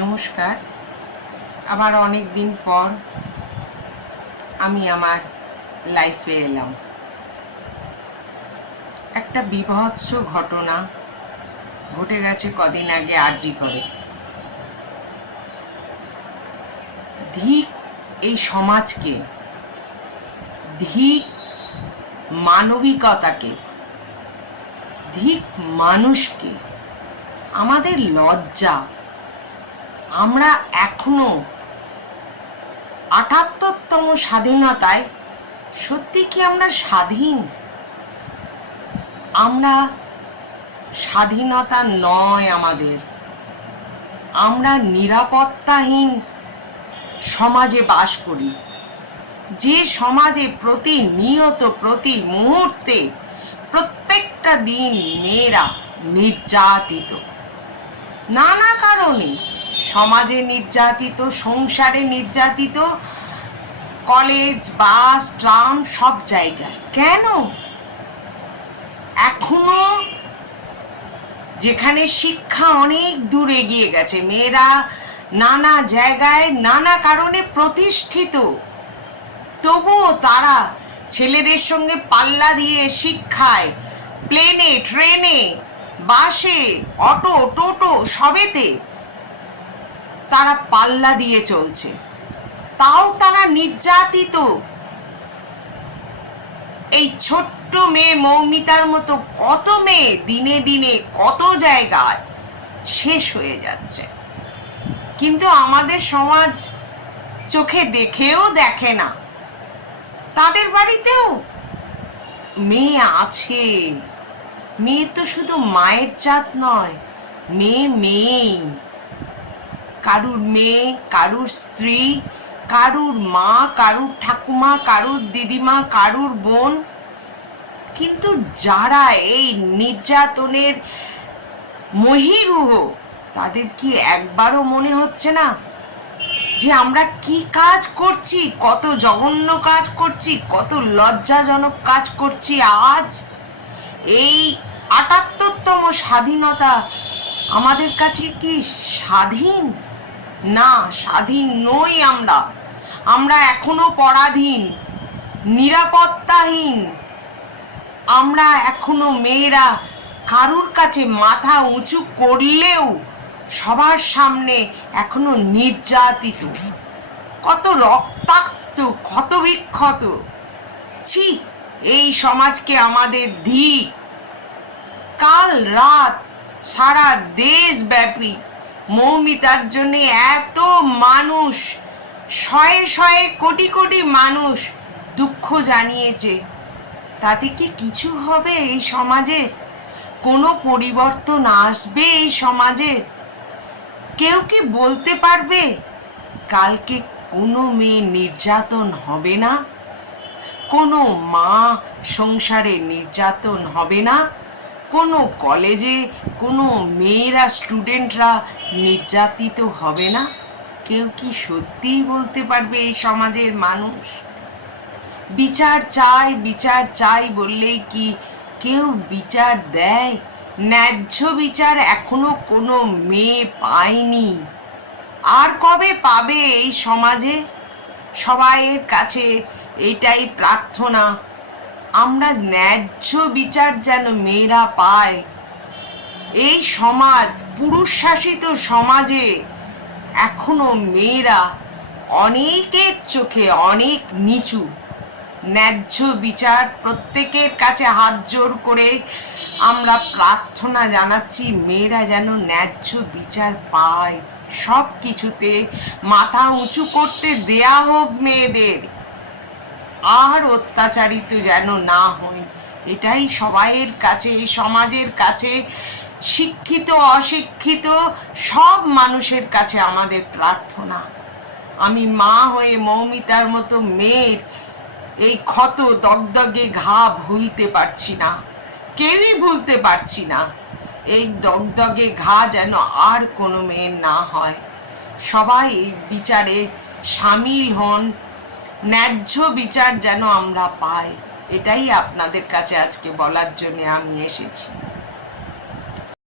নমস্কার। আবার অনেক দিন পর আমি আমার লাইফে এলাম। একটা বীভৎস ঘটনা ঘটে গেছে কদিন আগে আরজি করে। ধিক এই সমাজকে, ধিক মানবিকতাকে, ধিক মানুষকে। আমাদের লজ্জা, আমরা এখনো ৭৮তম স্বাধীনতায় সত্যি কি আমরা স্বাধীন? আমরা স্বাধীনতা নয় আমাদের, আমরা নিরাপত্তাহীন সমাজে বাস করি। যে সমাজে প্রতিনিয়ত প্রতি মুহূর্তে প্রত্যেকটা দিন মেয়েরা নির্যাতিত, নানা কারণে সমাজে নির্যাতিত, সংসারে নির্যাতিত, কলেজ, বাস, ট্রাম সব জায়গায়। কেন? এখনো যেখানে শিক্ষা অনেক দূর এগিয়ে গেছে, মেয়েরা নানা জায়গায় নানা কারণে প্রতিষ্ঠিত, তবুও তারা ছেলেদের সঙ্গে পাল্লা দিয়ে শিক্ষায়, প্লেনে, ট্রেনে, বাসে, অটো, টোটো সবেতে তারা পাল্লা দিয়ে চলছে, তাও তারা নির্যাতিত। এই ছোট্ট মেয়ে মৌমিতার মতো কত মেয়ে দিনে দিনে কত জায়গায় শেষ হয়ে যাচ্ছে, কিন্তু আমাদের সমাজ চোখে দেখেও দেখে না। তাদের বাড়িতেও মেয়ে আছে। মেয়ে তো শুধু মায়ের জাত নয়, মেয়ে মেয়েই। কারুর মেয়ে, কারুর স্ত্রী, কারুর মা, কারুর ঠাকুমা, কারুর দিদিমা, কারুর বোন। কিন্তু যারা এই নির্যাতনের মহীরুহ, তাদের কি একবারও মনে হচ্ছে না যে আমরা কি কাজ করছি, কত জঘন্য কাজ করছি, কত লজ্জাজনক কাজ করছি? আজ এই ৭৮তম স্বাধীনতা আমাদের কাছে কি স্বাধীন? না, স্বাধীন নই আমরা। আমরা এখনো পরাধীন, নিরাপত্তাহীন। আমরা এখনো মেয়েরা কারুর কাছে মাথা উঁচু করলেও সবার সামনে এখনো নির্যাতিত, কত রক্তাক্ত, ক্ষতবিক্ষত। ছি, এই সমাজকে আমাদের ধিক। কাল রাত সারা দেশব্যাপী মৌমিতার জন্য এত মানুষ, শয়ে শয়ে কোটি কোটি মানুষ দুঃখ জানিয়েছে। তাতে কি কিছু হবে? এই সমাজের কোনো পরিবর্তন আসবে? এই সমাজের কেউ কি বলতে পারবে কালকে কোনো মেয়ে নির্যাতন হবে না? কোনো মা সংসারে নির্যাতন হবে না? কোনো কলেজে কোনো মেয়েরা, স্টুডেন্টরা নির্যাতিত হবে না? কেউ কি সত্যিই বলতে পারবে এই সমাজের মানুষ? বিচার চাই, বিচার চাই বললেই কি কেউ বিচার দেয়? ন্যায্য বিচার এখনো কোনো মেয়ে পায়নি। আর কবে পাবে এই সমাজে? সবাইয়ের কাছে এটাই প্রার্থনা, আমরা ন্যায্য বিচার যেন মেয়েরা পায়। এই সমাজ, পুরুষ শাসিত সমাজে এখনো মেয়েরা অনেকের চোখে অনেক নিচু। ন্যায্য বিচার প্রত্যেকের কাছে হাত জোর করে আমরা প্রার্থনা জানাচ্ছি, মেয়েরা যেন ন্যায্য বিচার পায়। সব কিছুতে মাথা উঁচু করতে দেয়া হোক মেয়েদের, আর অত্যাচারিত যেন না হয়। এটাই সবাইয়ের কাছে, এই সমাজের কাছে, শিক্ষিত অশিক্ষিত সব মানুষের কাছে আমাদের প্রার্থনা। আমি মা হয়ে মৌমিতার মতো মেয়ের এই ক্ষত দগদগে ঘা ভুলতে পারছি না, কেউই ভুলতে পারছি না। এই দগদগে ঘা যেন আর কোনো মেয়ের না হয়। সবাই এই বিচারে সামিল হন, ন্যায্য বিচার যেন আমরা পাই। এটাই আপনাদের কাছে আজকে বলার জন্য আমি এসেছি।